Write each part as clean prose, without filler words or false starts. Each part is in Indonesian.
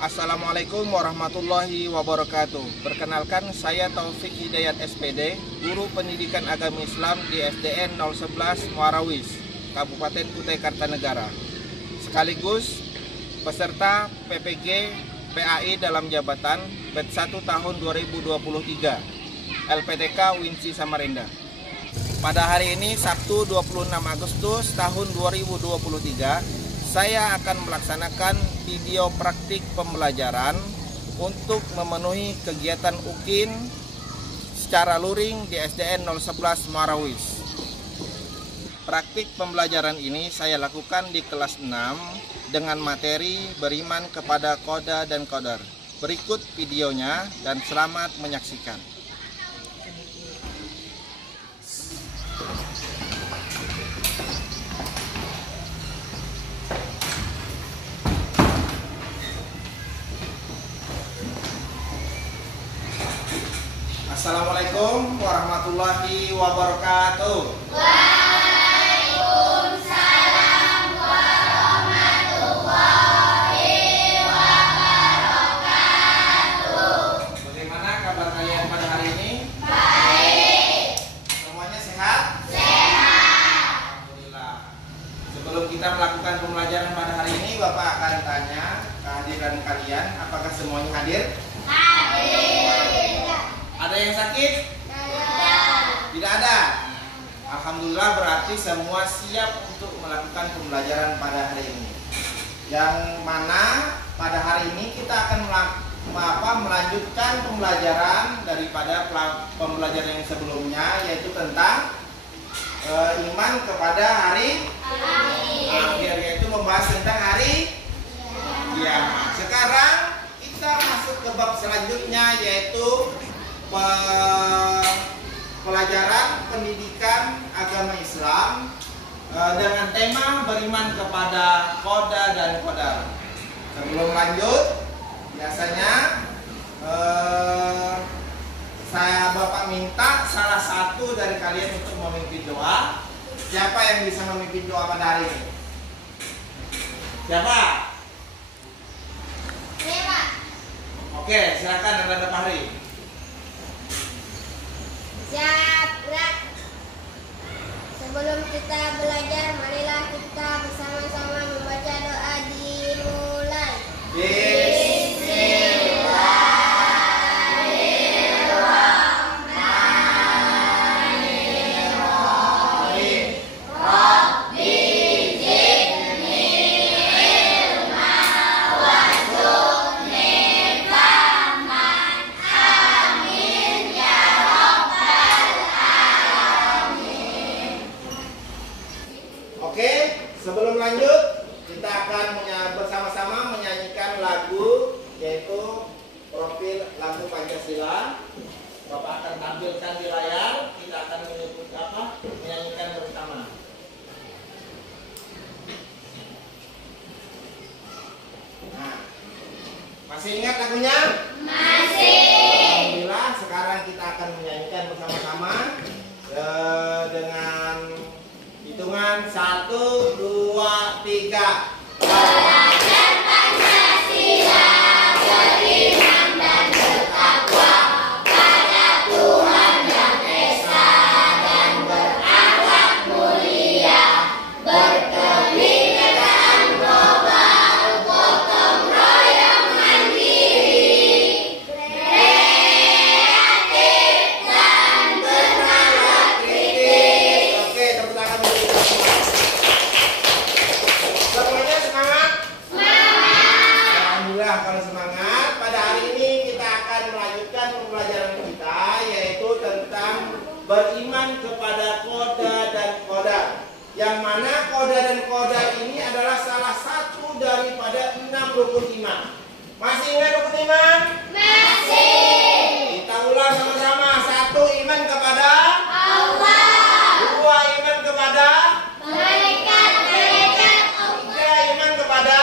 Assalamualaikum warahmatullahi wabarakatuh. Perkenalkan, saya Taufik Hidayat SPD, Guru Pendidikan Agama Islam di SDN 011 Muarawis, Kabupaten Kutai Kartanegara. Sekaligus peserta PPG PAI dalam jabatan Batch 1 tahun 2023 LPTK Winci Samarinda. Pada hari ini Sabtu 26 Agustus tahun 2023, saya akan melaksanakan video praktik pembelajaran untuk memenuhi kegiatan UKIN secara luring di SDN 011 Muarawis. Praktik pembelajaran ini saya lakukan di kelas 6 dengan materi beriman kepada Qoda dan Qadar. Berikut videonya dan selamat menyaksikan. Assalamualaikum warahmatullahi wabarakatuh. Waalaikumsalam warahmatullahi wabarakatuh. Bagaimana kabar kalian pada hari ini? Baik. Semuanya sehat? Sehat. Alhamdulillah. Sebelum kita melakukan pembelajaran pada hari ini, Bapak akan tanya kehadiran kalian. Apakah semuanya hadir? Hadir. Ada yang sakit? Tidak ada. Alhamdulillah, berarti semua siap untuk melakukan pembelajaran pada hari ini. Yang mana pada hari ini kita akan melanjutkan pembelajaran daripada pembelajaran yang sebelumnya, yaitu tentang iman kepada hari akhir, yaitu membahas tentang hari kiamat. Sekarang kita masuk ke bab selanjutnya, yaitu pelajaran pendidikan agama Islam dengan tema beriman kepada Qoda dan Qadar. Sebelum lanjut, biasanya saya Bapak minta salah satu dari kalian untuk memimpin doa. Siapa yang bisa memimpin doa pada hari ini? Siapa? Siapa? Oke, silakan Anda Fahri. Siap. Sebelum kita belajar, marilah kita bersama-sama membaca doa dimulai. Bismillahirrahmanirrahim. Rabbi zidni ilma warzuqni fahman. Amin ya rabbal alamin. Oke, sebelum lanjut, kita akan bersama-sama menyanyikan lagu, yaitu profil lagu Pancasila. Bapak akan tampilkan di layar. Kita akan menyanyikan bersama. Nah, masih ingat lagunya? Masih. Alhamdulillah, sekarang kita akan menyanyikan bersama-sama dengan hitungan 1, 2, 3. Belajar Pancasila, beriman dan bertakwa pada Tuhan Yang Esa dan berakhlak mulia, berkebinekaan global, gotong royong mandiri, kreatif dan bernalar kritis. Oke, tepuk tangan dulu kita semua. Semuanya semangat? Semangat. Alhamdulillah kalau semangat. Pada hari ini kita akan melanjutkan pembelajaran kita, yaitu tentang beriman kepada Qoda dan Qadar. Yang mana Qoda dan Qadar ini adalah salah satu daripada 6 rukun iman. Masih ingat rukun iman? Masih. Kita ulang sama-sama. 1, iman kepada. Allah. 2, iman kepada. Malaikat-malaikat Allah. 3, iman kepada.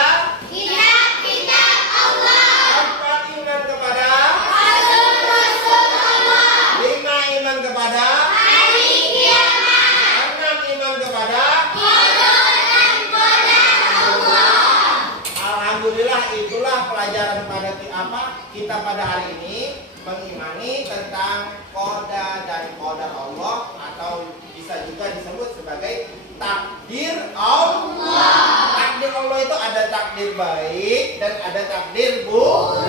Kitab-kitab Allah. 4, iman kepada. Rasul-rasul Allah. 5, iman kepada. Hari kiamat. 6, iman kepada. Qadar dan qadar Allah. Alhamdulillah, itulah pelajaran kita pada hari ini mengimani tentang qada dan qadar Allah, atau bisa juga disebut sebagai takdir Allah. Takdir Allah itu ada takdir baik dan ada takdir buruk.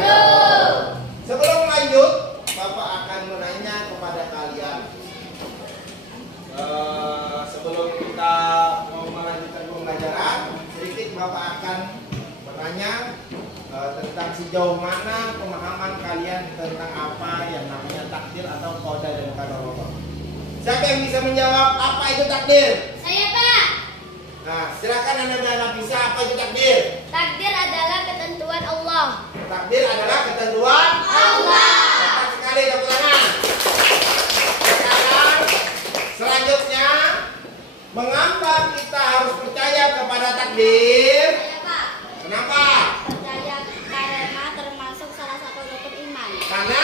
Sebelum lanjut, Bapak akan menanya kepada kalian. Sebelum kita mau melanjutkan pembelajaran, sedikit Bapak akan bertanya tentang sejauh mana pemahaman kalian tentang apa yang namanya takdir atau qada dan qadar Allah. Siapa yang bisa menjawab apa itu takdir? Saya, Pak. Nah, silakan anak-anak bisa apa itu takdir? Takdir adalah ketentuan Allah. Takdir adalah ketentuan Allah. Tepat sekali, tepuk tangan. Sekarang selanjutnya, mengapa kita harus percaya kepada takdir? Saya, Pak. Kenapa? Percaya karena termasuk salah satu rukun iman. Karena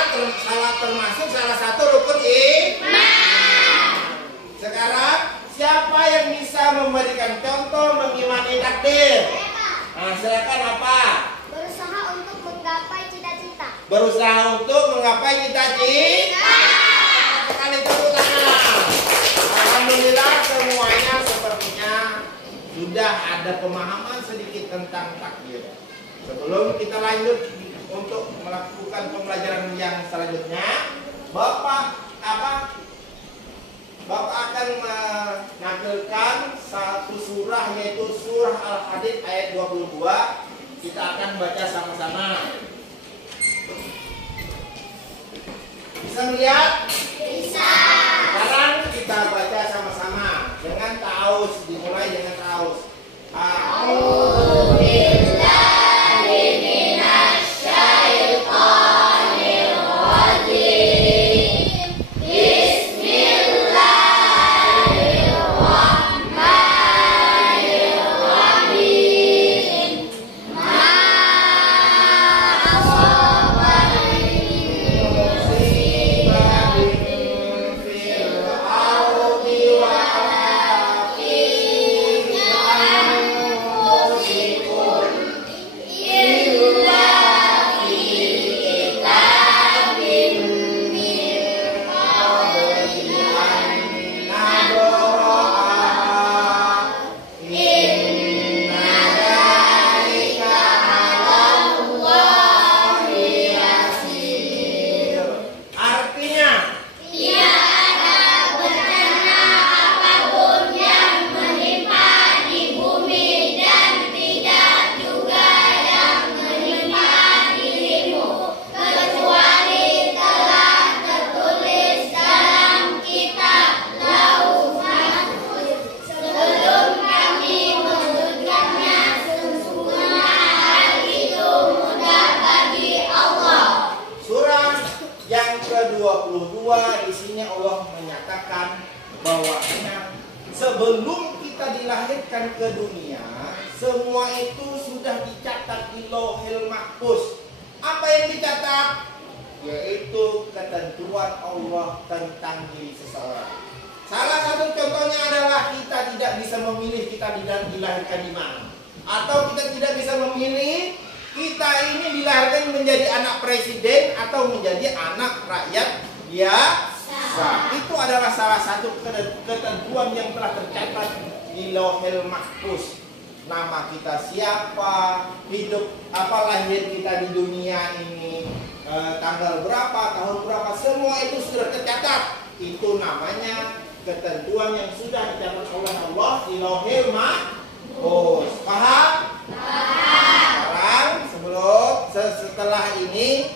termasuk salah satu rukun iman. Sekarang siapa yang bisa memberikan contoh mengimani takdir? Saya, Pak. Nah, silakan apa? Berusaha untuk menggapai cita-cita. Berusaha untuk menggapai cita-cita. Sekali tepuk tangan. Alhamdulillah semuanya sepertinya sudah ada pemahaman sedikit tentang takdir. Sebelum kita lanjut untuk melakukan pembelajaran yang selanjutnya, Bapak akan menampilkan satu surah, yaitu surah Al-Hadid ayat 22. Kita akan baca sama-sama. Bisa melihat? Bisa. Sekarang kita baca sama-sama dengan taus, dimulai dengan taus. Di sini Allah menyatakan bahwasanya sebelum kita dilahirkan ke dunia, semua itu sudah dicatat di Lauhil Mahfuz. Apa yang dicatat? Yaitu ketentuan Allah tentang diri seseorang. Salah satu contohnya adalah kita tidak bisa memilih kita dilahirkan di mana, atau kita tidak bisa memilih kita ini dilahirkan menjadi anak presiden atau menjadi anak rakyat biasa. Itu adalah salah satu ketentuan yang telah tercatat di Lauhil Mahfuz. Nama kita siapa, hidup apa, lahir kita di dunia ini, tanggal berapa, tahun berapa, semua itu sudah tercatat. Itu namanya ketentuan yang sudah dicatat oleh Allah di Lauhil Mahfuz. Paham? Sekarang setelah ini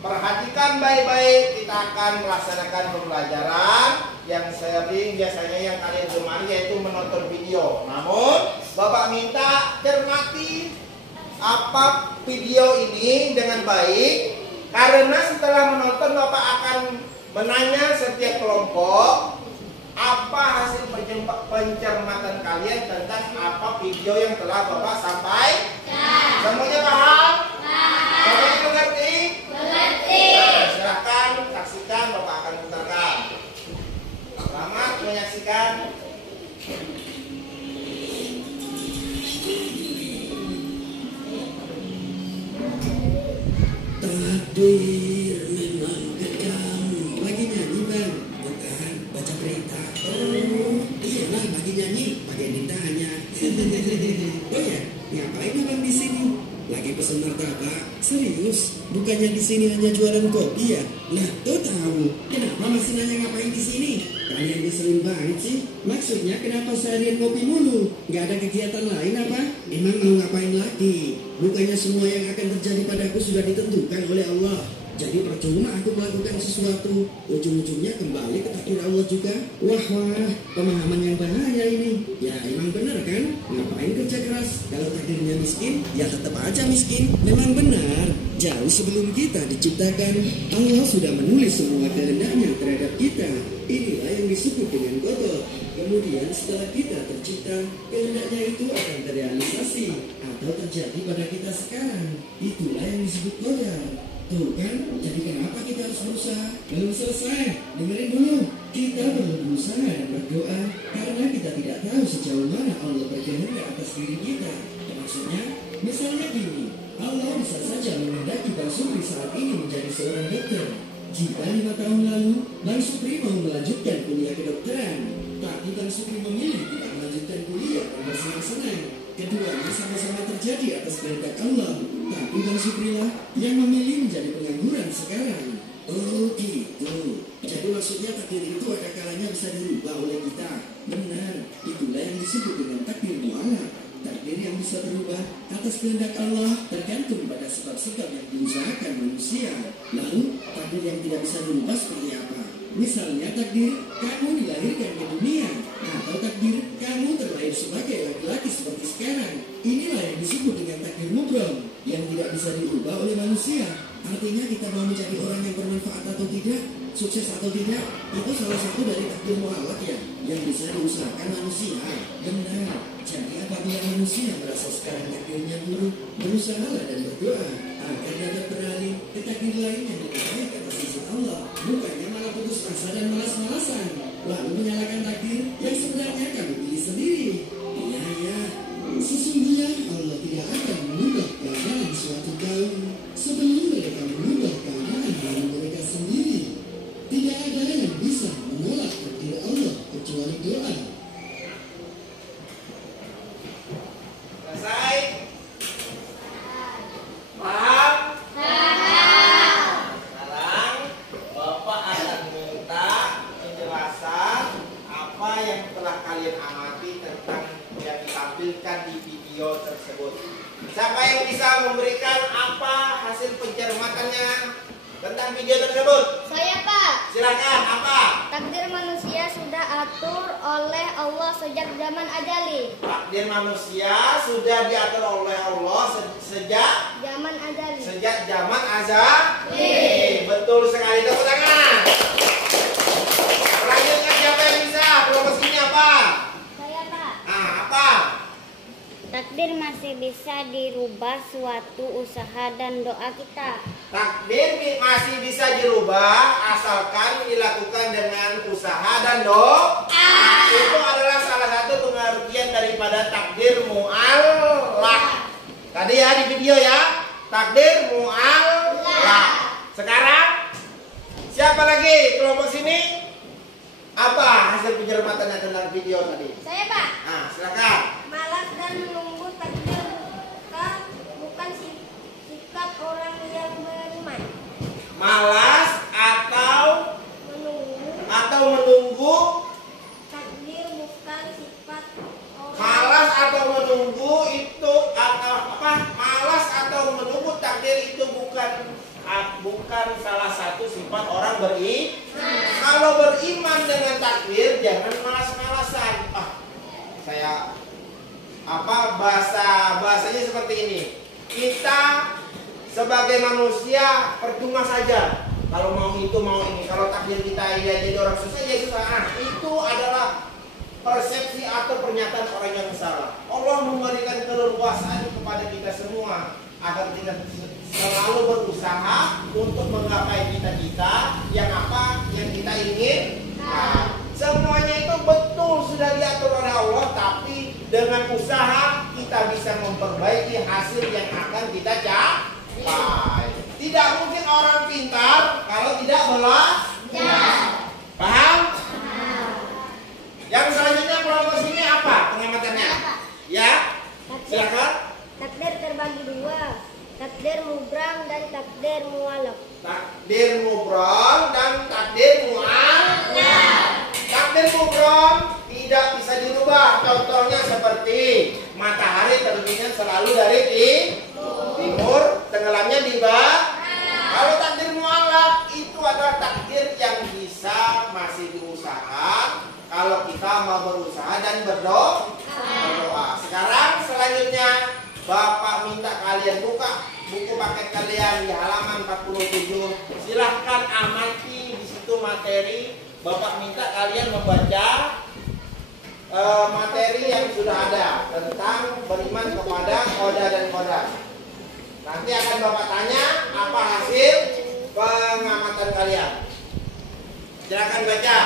perhatikan baik-baik, kita akan melaksanakan pembelajaran yang sering biasanya yang kalian gemari, yaitu menonton video. Namun Bapak minta cermati apa video ini dengan baik, karena setelah menonton Bapak akan menanya setiap kelompok apa hasil pencermatan kalian tentang apa video yang telah Bapak sampaikan. Semuanya paham? Semuanya mengerti? Mengerti. Nah, silakan saksikan, Bapak akan putarkan. Selamat menyaksikan. takbir memang kejam. Lagi nyanyi bang? Bukan, baca berita. Oh, iyalah lagi nyanyi, pakai ditanya. Oh ya, ngapain abang di sini? Lagi pesen martabak. Serius? Bukannya di sini hanya jualan kopi ya? Lah, tuh tahu. Kenapa masih nanya ngapain di sini? Kalian ngeselin banget sih. Maksudnya kenapa seharian ngopi mulu? Nggak ada kegiatan lain apa? Emang mau ngapain lagi? Bukannya semua yang akan terjadi padaku sudah ditentukan oleh Allah. Jadi percuma aku melakukan sesuatu, ujung-ujungnya kembali ke takdir Allah juga. Wah, pemahaman yang bahaya ini. Ya emang benar kan? Ngapain kerja keras? Kalau takdirnya miskin, ya tetap aja miskin. Memang benar. Jauh sebelum kita diciptakan, Allah sudah menulis semua kehendaknya terhadap kita. Inilah yang disebut dengan qada. Kemudian setelah kita tercipta, kehendaknya itu akan terrealisasi atau terjadi pada kita sekarang. Itulah yang disebut qadar. Tuh kan, jadi kenapa kita harus berusaha? Belum selesai, dengerin dulu. Kita perlu berusaha dan berdoa karena kita tidak tahu sejauh mana Allah berkehendak atas diri kita. Maksudnya, misalnya gini, Allah bisa saja menghendaki Bang Supri saat ini menjadi seorang dokter. Jika 5 tahun lalu, Bang Supri mau melanjutkan kuliah kedokteran, tapi Bang Supri memilih tidak melanjutkan kuliah dan bersenang-senang. Keduanya sama-sama terjadi atas kehendak Allah, tapi Bang Supri lah yang memilih menjadi pengangguran sekarang. Oh gitu. Jadi maksudnya takdir itu ada kalanya bisa dirubah oleh kita. Benar, itulah yang disebut dengan takdir mu'alaq. Takdir yang bisa berubah atas kehendak Allah tergantung pada sebab-sebab yang diusahakan manusia. Lalu takdir yang tidak bisa berubah seperti apa? Misalnya takdir kamu dilahirkan ke dunia, atau takdir kamu terlahir sebagai laki-laki seperti sekarang. Inilah yang disebut dengan takdir mubrom yang tidak bisa diubah oleh manusia. Artinya kita mau menjadi orang yang bermanfaat atau tidak, sukses atau tidak, itu salah satu dari takdir mu'alaq ya, yang bisa diusahakan manusia. Benar. Jadi apabila manusia merasa sekarang takdirnya buruk, berusahalah dan berdoa agar dapat beralih ke takdir lain yang lebih baik atas izin Allah. Bukannya malah putus asa dan malas-malasan, lalu menyalahkan takdir yang sebenarnya kamu pilih sendiri. Iya, sesungguhnya Allah tidak akan mengubah keadaan suatu kaum sebelum mereka mengubah keadaan dari mereka sendiri. Tidak ada yang bisa menolak takdir Allah kecuali doa. Selesai? Paham? Sekarang Bapak akan minta penjelasan apa yang telah kalian amati tentang yang ditampilkan di video tersebut. Siapa yang bisa memberikan apa hasil pencermatannya tentang video tersebut? Saya, Pak. Silakan, apa? Takdir manusia sudah atur oleh Allah sejak zaman ajali. Takdir manusia sudah diatur oleh Allah sejak zaman azali. Betul sekali, tepuk tangan. Selanjutnya siapa yang bisa? Kelompok sini apa? Saya, Pak. Apa? Takdir masih bisa dirubah suatu usaha dan doa kita. Takdir masih bisa dirubah asalkan dilakukan dengan usaha dan doa. Itu adalah salah satu pengertian daripada takdir mu'allaq. Tadi ya di video ya, takdir mu'allaq. Sekarang siapa lagi kelompok sini? Apa hasil pencermatannya tentang video tadi? Saya, Pak. Nah, silakan. Malas dan menunggu takdir bukan sikap orang yang beriman. Malas atau menunggu. Takdir bukan sifat orang. Malas atau menunggu itu atau apa? Malas atau menunggu takdir itu bukan salah satu sifat orang beriman. Kalau beriman dengan takdir jangan malas-malasan. Saya bahasanya seperti ini. Kita sebagai manusia percuma saja. Kalau mau itu mau ini. Kalau takdir kita ya jadi orang susah ya susah. Itu adalah persepsi atau pernyataan orang yang salah. Allah memberikan keleluasaan kepada kita semua agar kita selalu berusaha untuk menggapai cita-cita yang kita ingin. Semuanya itu betul sudah diatur oleh Allah, tapi dengan usaha kita bisa memperbaiki hasil yang akan kita capai. Tidak mungkin orang pintar kalau tidak belajar. Paham? Yang selanjutnya kelompok sini apa pengamatannya? Ya, silakan. Takdir terbagi dua, takdir mubram dan takdir mualaf. Takdir mubram dan takdir mualaf. Takdir mubram tidak bisa dirubah. Contohnya seperti matahari terbitnya selalu dari timur, tenggelamnya di barat. Kalau takdir mualaf itu adalah takdir yang bisa masih diusahakan kalau kita mau berusaha dan berdoa. Sekarang selanjutnya Bapak minta kalian buka buku paket kalian di halaman 47. Silahkan amati di situ materi. Bapak minta kalian membaca materi yang sudah ada tentang beriman kepada qada dan qadar. Nanti akan Bapak tanya apa hasil pengamatan kalian. Silakan baca.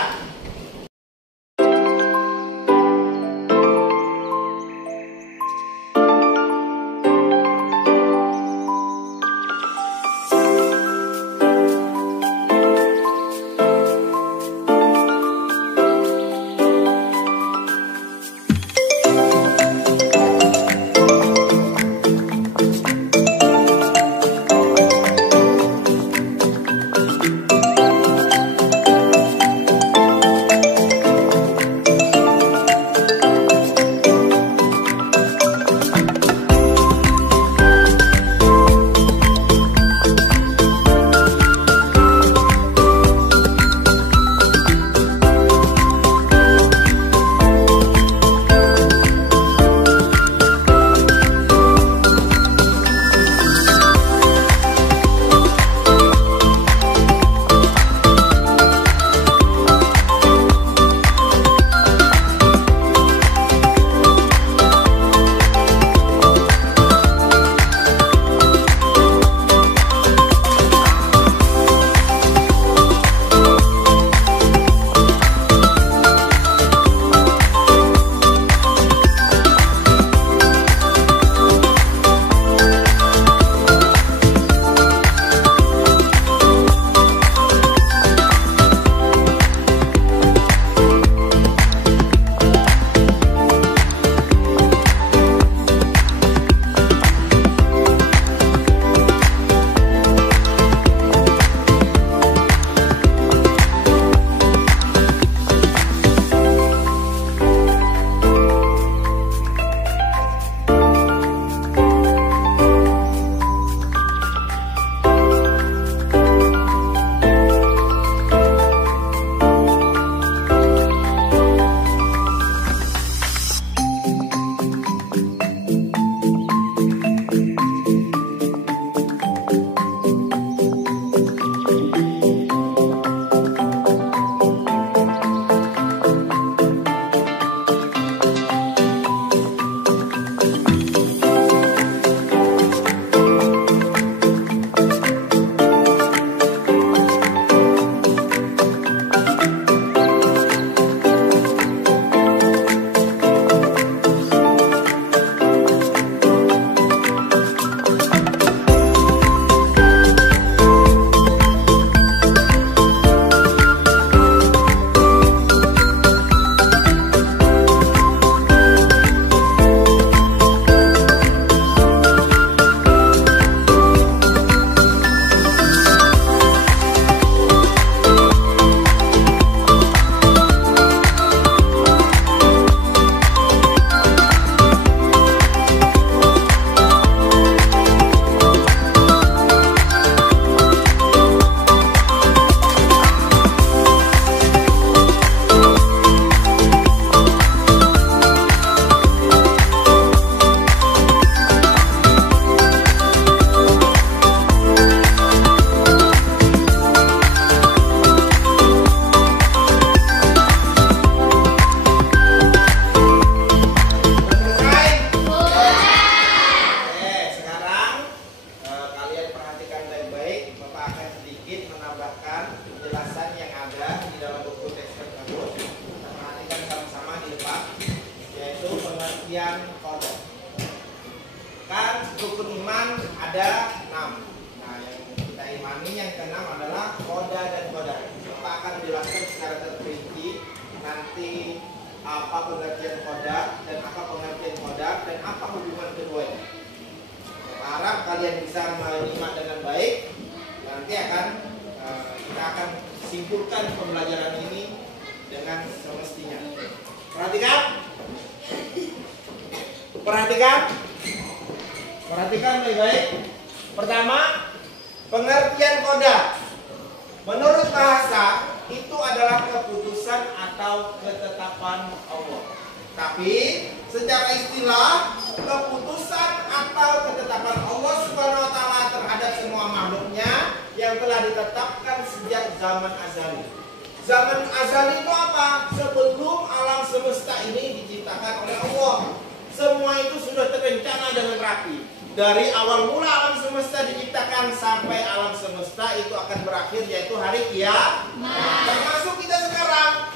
pengertian qada. Kan rukun iman ada 6. Nah, yang kita imaninya apa pengertian qadar dan apa pengertian qadar dan apa hubungan keduanya. Harap kalian bisa menyimak dengan baik. Nanti kita akan simpulkan pembelajaran ini dengan semestinya. Perhatikan. Perhatikan baik-baik. Pertama, pengertian qadar. Menurut bahasa itu adalah keputusan atau ketetapan Allah. Tapi secara istilah, keputusan atau ketetapan Allah Subhanahu wa taala terhadap semua makhluknya yang telah ditetapkan sejak zaman azali. Zaman azali itu apa? Sebelum alam semesta ini diciptakan oleh Allah. Semua itu sudah terencana dengan rapi. Dari awal mula alam semesta diciptakan sampai alam semesta itu akan berakhir, yaitu hari kiamat. Termasuk kita sekarang.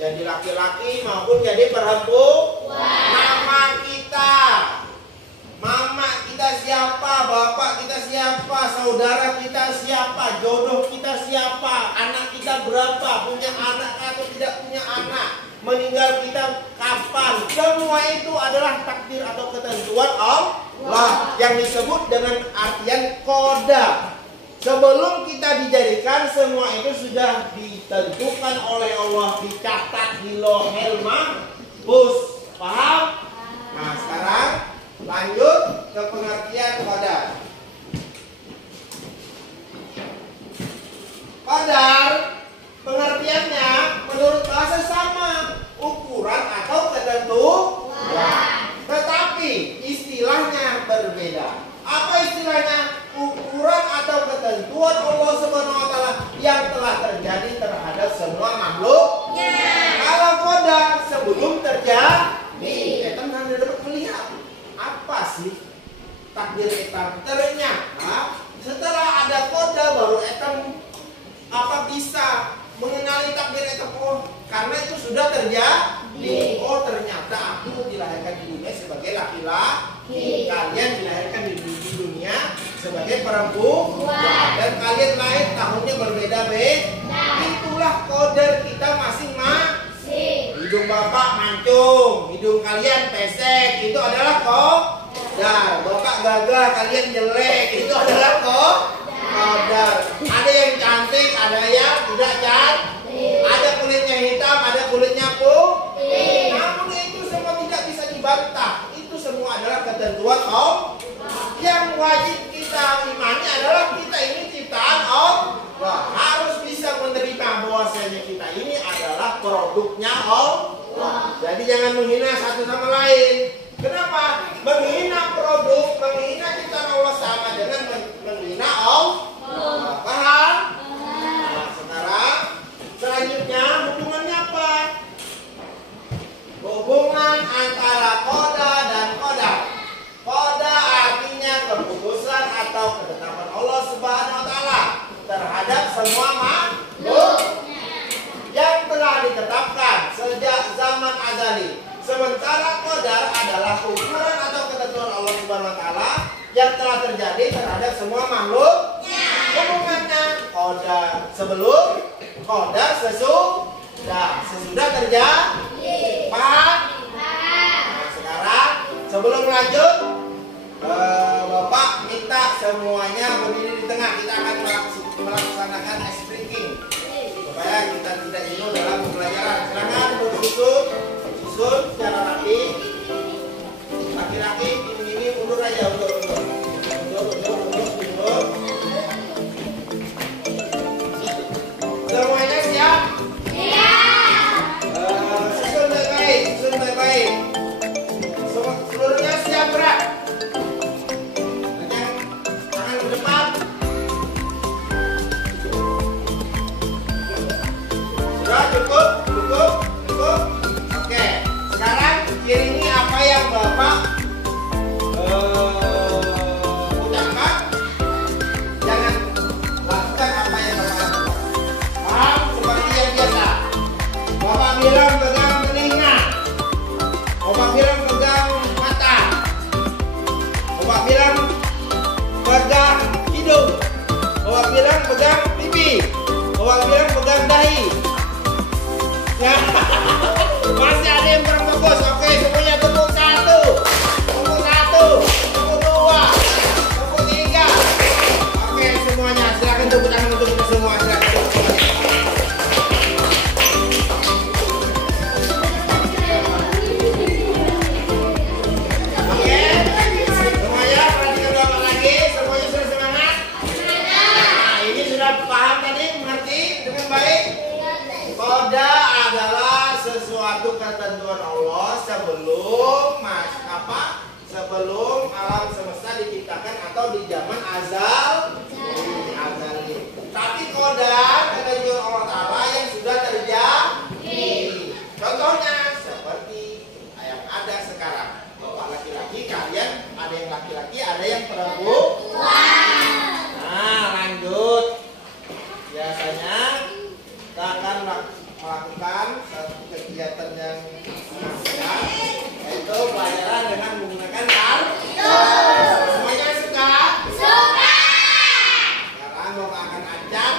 Jadi laki-laki maupun jadi perempuan. Nama kita, mama kita siapa, bapak kita siapa, saudara kita siapa, jodoh kita siapa, anak kita berapa, punya anak atau tidak punya anak, meninggal kita kapan. Semua itu adalah takdir atau ketentuan Allah yang disebut dengan artian qadar. Sebelum kita dijadikan, semua itu sudah ditentukan oleh Allah, dicatat di Lauhul Mahfuz. Paham? Nah, sekarang lanjut ke pengertian qadar. Qadar pengertiannya menurut bahasa sama, ukuran atau ketentuan. Tetapi istilahnya berbeda. Apa istilahnya? Ukuran atau ketentuan Allah Subhanahu wa taala yang telah terjadi terhadap semua makhluk. Kalau qadar sebelum terjadi, kita kan dapat melihat apa sih takdir etam. Ternyata setelah ada qadar baru etam bisa mengenali takdir etam. Oh, karena itu sudah terjadi. Oh, ternyata aku dilahirkan di dunia sebagai laki-laki. Kalian dilahirkan di dunia sebagai perempuan, dan kalian lahir tahunnya berbeda-beda. Itulah qadar kita masing-masing. Hidung bapak mancung, hidung kalian pesek, itu adalah qadar. Bapak gagah, kalian jelek, itu adalah qadar. Ada yang cantik, ada yang tidak cantik. Ada kulitnya hitam, ada kulitnya putih. Namun itu semua tidak bisa dibantah. Itu semua adalah ketentuan Allah. Yang wajib kita imani adalah kita ini ciptaan Allah. Harus bisa menerima bahwasanya kita ini adalah produknya Allah. Jadi jangan menghina satu sama lain. Kenapa? Menghina produk, menghina ciptaan Allah sama dengan menghina Allah. Paham? Nah, sekarang selanjutnya hubungannya apa? Hubungan antara qadar dan qadar. Qadar artinya keputusan atau ketetapan Allah Subhanahu wa taala terhadap semua makhluk yang telah ditetapkan sejak zaman azali. Sementara qadar adalah ukuran atau ketentuan Allah Subhanahu wa taala yang telah terjadi terhadap semua makhluk. Hubungannya qadar sebelum, qadar sesudah terjadi. Paham? Nah, sekarang sebelum lanjut, Bapak minta semuanya berdiri di tengah. Kita akan melaksanakan ice breaking supaya kita tidak jenuh dalam pembelajaran. Silakan susun secara rapi. Laki-laki ini mundur aja, mundur. Semuanya siap? Susun baik-baik. Seluruhnya siap gerak. Tangan ke depan. Sudah cukup. Oke. Sekarang iringi apa yang Bapak ucapkan. Jangan lakukan apa yang Bapak lakukan. Paham? Seperti yang biasa. Bapak bilang pegang telinga. Bapak bilang pegang mata. Bapak bilang pegang hidung. Bapak bilang pegang pipi. Bapak bilang pegang dahi. Ya. Masih ada yang kurang fokus. Oke, semuanya tepuk satu. Tepuk satu. Tepuk dua. Tepuk tiga. Oke, semuanya. Silakan tepuk tangan untuk kita semua. Silakan tepuk semuanya. Oke. Semuanya perhatikan Bapak lagi. Semuanya sudah semangat? Nah, ini sudah paham tadi? Mengerti dengan baik? Qada adalah sesuatu ketentuan Allah sebelum alam semesta diciptakan atau di zaman azali. Tapi qada ketentuan Allah Ta'ala yang sudah terjadi. Contohnya seperti yang ada sekarang. Bapak laki-laki, kalian ada yang laki-laki, ada yang perempuan. Nah, lanjut. Biasanya kita akan melakukan satu kegiatan yang menyenangkan, yaitu pelajaran dengan menggunakan kartu. Semuanya suka? Suka. Sekarang Bapak akan ajak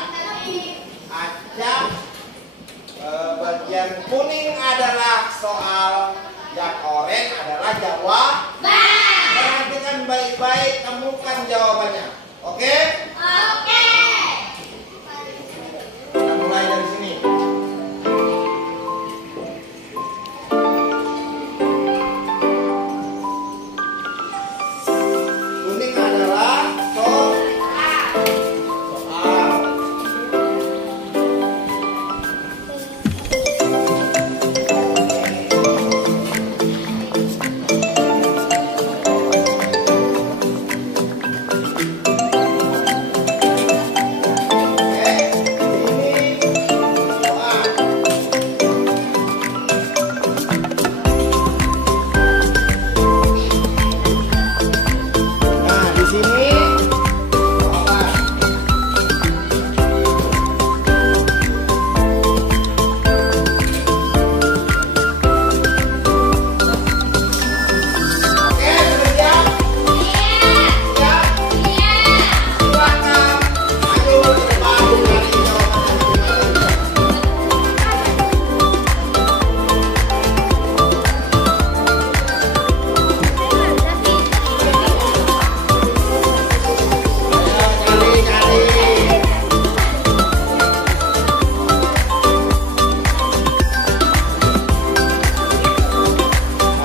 bagian kuning adalah soal, yang oranye adalah jawaban. Perhatikan baik-baik, temukan jawabannya. Oke? Oke. Kita mulai dari sini. Kuning adalah soal. Nah, di sini jawaban. Oke, sudah siap? Siap? Silakan. Ayo ke depan cari jawabannya. Ayo cari.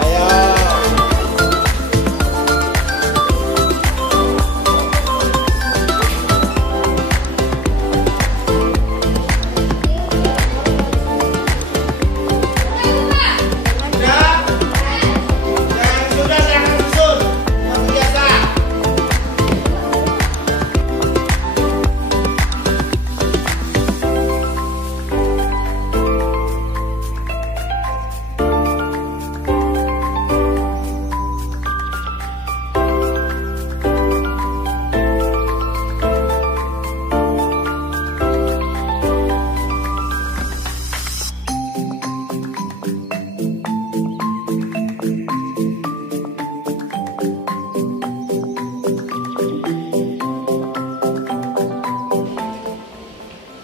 Ayo. Sudah? Yang sudah silakan susun. Seperti biasa.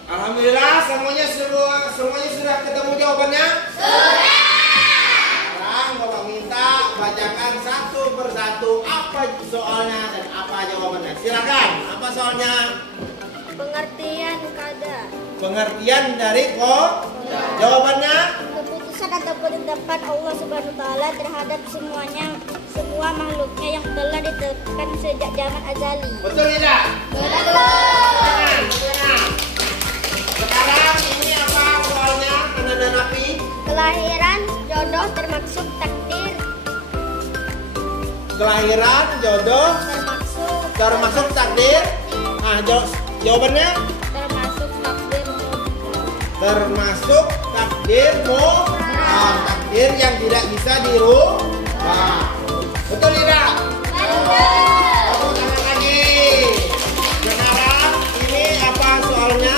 Alhamdulillah, semuanya sudah ketemu jawabannya? Sudah. Sekarang Bapak minta bacakan satu persatu apa soalnya dan apa jawabannya. Silakan. Apa soalnya? Pengertian kada. Pengertian dari jawabannya? Keputusan atau penetapan Allah Subhanahu wa taala terhadap semua makhluknya yang telah ditetapkan sejak zaman azali. Betul tidak? Betul. Sekarang ini apa soalnya? Penanda rapi. Kelahiran jodoh termasuk takdir. Kelahiran jodoh termasuk takdir. Nah, jawabannya? Termasuk takdir. Termasuk takdirmu. Takdir yang tidak bisa dirubah. Betul tidak? Tepuk tangan lagi. Sekarang ini apa soalnya?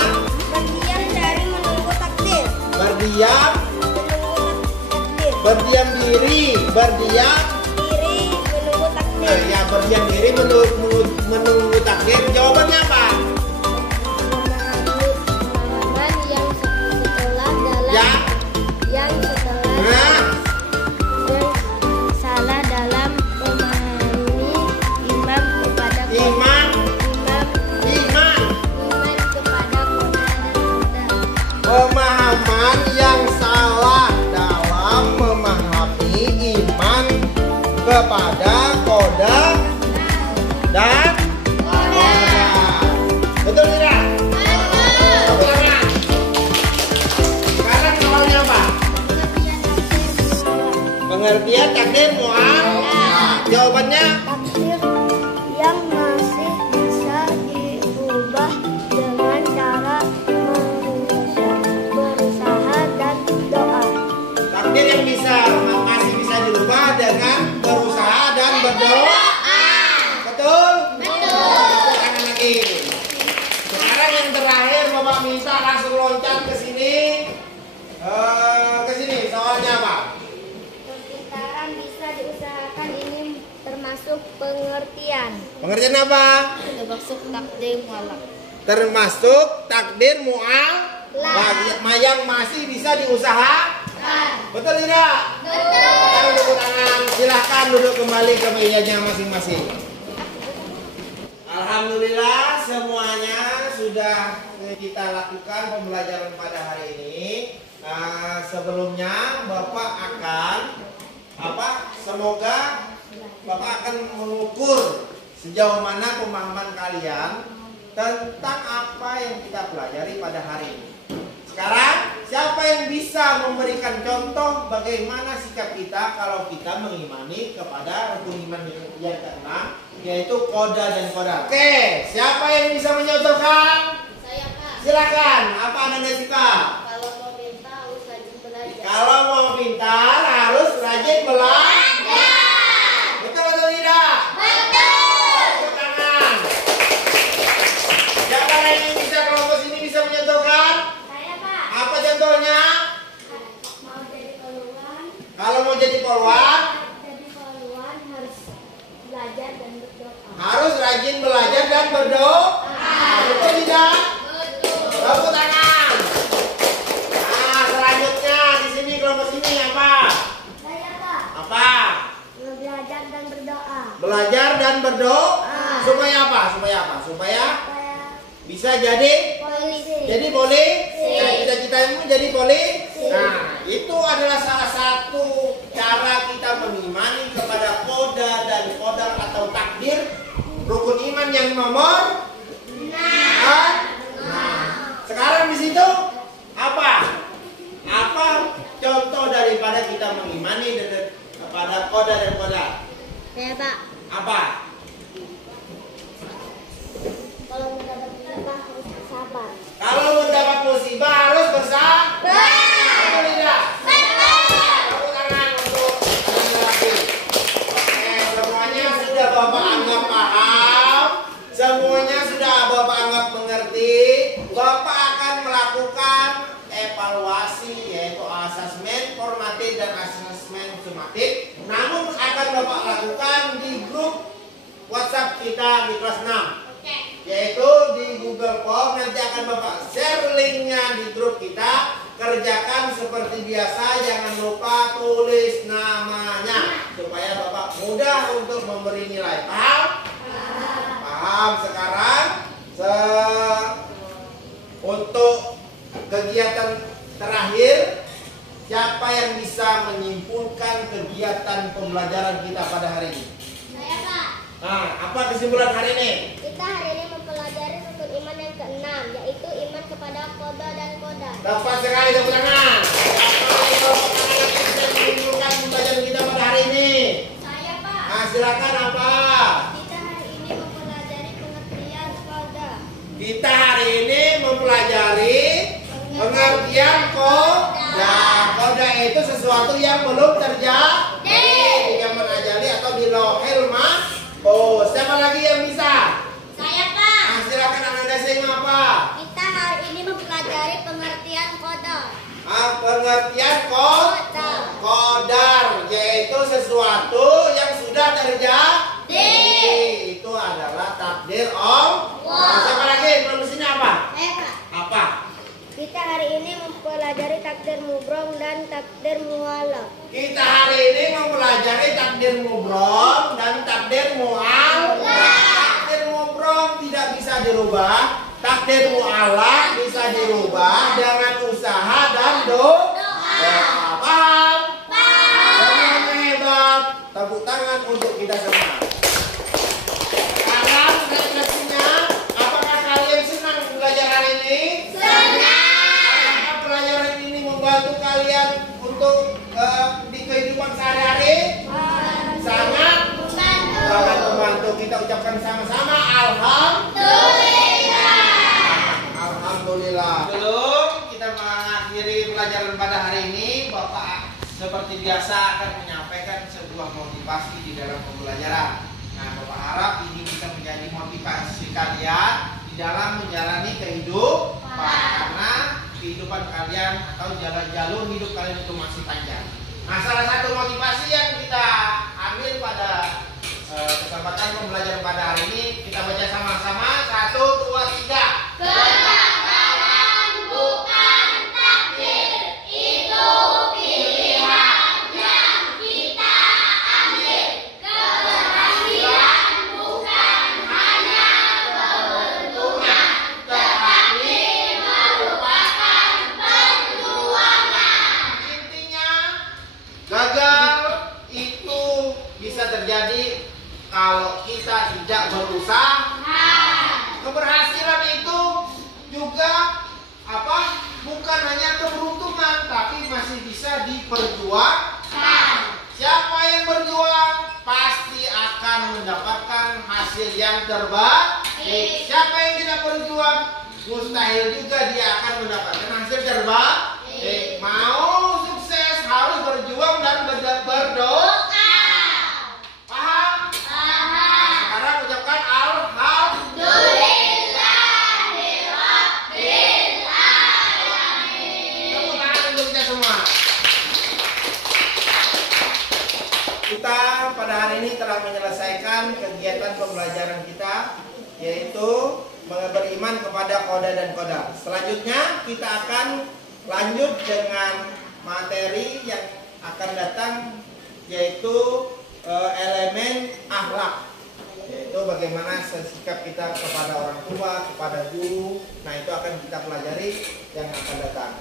Berdiam dari menunggu takdir. Berdiam. Menunggu takdir. Berdiam diri. Berdiam. Diri menunggu takdir. Nah, ya berdiam diri menunggu takdir. Jawabannya apa? Pemahaman yang setelah dalam Ya. yang setelah Nah, minta langsung loncat ke sini. Ke sini. Soalnya apa? Perpintaran bisa diusahakan ini termasuk pengertian. Pengertian apa? Termasuk takdir mualaf. Termasuk takdir mu'al yang masih bisa diusahakan. Betul tidak? Betul. Sekarang tepuk tangan. Silahkan duduk kembali ke mejanya masing-masing. Alhamdulillah semuanya sudah kita lakukan pembelajaran pada hari ini. Sebelumnya Bapak akan semoga Bapak akan mengukur sejauh mana pemahaman kalian tentang apa yang kita pelajari pada hari ini. Sekarang siapa yang bisa memberikan contoh bagaimana sikap kita kalau kita mengimani kepada rukun iman yang keenam, yaitu qada dan qadar. Oke, siapa yang bisa menyontohkan? Saya, Kak. Silakan. Apa Anda suka? Kalau mau minta harus rajin belajar. Kalau mau pintar harus rajin belajar. Betul atau tidak? Betul. Tepuk tangan. Siapa lagi yang bisa kelompok sini bisa menyontohkan? Saya, Pak. Apa contohnya? Mau jadi poluan. Kalau mau jadi polwan Jadi poluan harus belajar dan berdoa. harus rajin belajar dan berdoa. Betul tidak? Betul. Tepuk tangan. Nah, selanjutnya di sini kelompok sini apa? Saya, Pak. Apa? Belajar dan berdoa. Belajar dan berdoa. Supaya apa? Supaya apa? Supaya Saya bisa jadi polisi. polisi. Nah, cita-citamu jadi polisi. Nah, itu adalah salah satu cara kita mengimani kepada qada dan qadar atau takdir rukun iman yang nomor. Nah, sekarang di situ apa? Apa contoh daripada kita mengimani kepada qada dan qadar? Saya, Pak. Apa? Kalau mendapat musibah harus bersabar. Kalau mendapat musibah harus bersabar. Betul tidak? Tepuk tangan untuk laki-laki. Oke, semuanya sudah Bapak anggap paham. Semuanya sudah Bapak anggap mengerti. Bapak akan melakukan evaluasi, yaitu asesmen formatif dan asesmen sumatif. Namun akan Bapak lakukan di grup WhatsApp kita di kelas 6. Yaitu di Google Form. Nanti akan Bapak share linknya di grup kita. Kerjakan seperti biasa, jangan lupa tulis namanya supaya Bapak mudah untuk memberi nilai. Paham? Paham. Sekarang untuk kegiatan terakhir, siapa yang bisa menyimpulkan kegiatan pembelajaran kita pada hari ini? Saya, Pak. Nah, apa kesimpulan hari ini? Kita hari ini mempelajari rukun iman yang keenam, yaitu iman kepada qada dan qadar. Tepat sekali, tepuk tangan. Apa yang bisa menyimpulkan pembelajaran kita pada hari ini? Saya, Pak. Nah, silakan apa? Kita hari ini mempelajari pengertian qada. Kita hari ini mempelajari pengertian qada. Qada itu sesuatu yang belum terjadi. Yang menajali atau di lauhil mahfuz. Siapa lagi yang bisa? Saya, Pak. Nah, silakan Anda sing apa? Kita hari ini mempelajari pengertian qada. Pengertian qadar, yaitu sesuatu yang sudah terjadi. Itu adalah takdir Allah. Nah, siapa lagi? Belum sini apa? Saya, Pak. Apa? Kita hari ini mempelajari takdir mubrom dan takdir mualaf. Kita hari ini mempelajari takdir mubrom dan takdir mu'alaf. Takdir mubrom tidak bisa dirubah. Takdir mu'alaf bisa dirubah dengan usaha dan doa. Paham? Semuanya hebat. Tepuk tangan untuk kita semua. Sekarang refleksinya, apakah kalian senang belajar hari ini? Apakah pelajaran ini membantu kalian untuk di kehidupan sehari-hari? Sangat membantu. Kita ucapkan sama-sama Alhamdulillah. Sebelum kita mengakhiri pelajaran pada hari ini, Bapak seperti biasa akan menyampaikan sebuah motivasi di dalam pembelajaran. Nah, Bapak harap ini bisa menjadi motivasi kalian di dalam menjalani kehidupan. kehidupan kalian atau jalur hidup kalian itu masih panjang. Nah, salah satu motivasi yang kita ambil pada kesempatan pembelajaran pada hari ini, kita baca sama-sama. 1, 2, 3. Kegagalan bukan takdir, itu pilihan yang kita ambil. Keberhasilan bukan hanya keberuntungan, tetapi merupakan perjuangan. Intinya, gagal itu bisa terjadi kalau kita tidak berusaha. Keberhasilan itu juga bukan hanya keberuntungan, tapi masih bisa diperjuangkan. Siapa yang berjuang pasti akan mendapatkan hasil yang terbaik. Siapa yang tidak berjuang, mustahil juga dia akan mendapatkan hasil terbaik. Mau sukses harus berjuang dan berdoa. Paham? Sekarang ucapkan tepuk tangan untuk kita semua. Kita pada hari ini telah menyelesaikan kegiatan pembelajaran kita, yaitu beriman kepada qada dan qadar. Selanjutnya kita akan lanjut dengan materi yang akan datang, yaitu elemen akhlak, yaitu bagaimana sikap kita kepada orang tua, kepada guru. Nah, itu akan kita pelajari yang akan datang.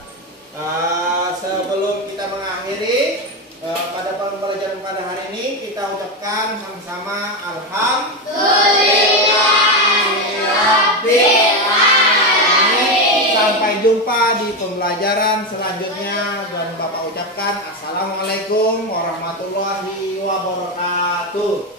Sebelum kita mengakhiri pada pembelajaran pada hari ini, kita ucapkan sama-sama alhamdulillahirabbil alamin. Sampai jumpa di pembelajaran selanjutnya, dan Bapak ucapkan assalamualaikum warahmatullahi wabarakatuh.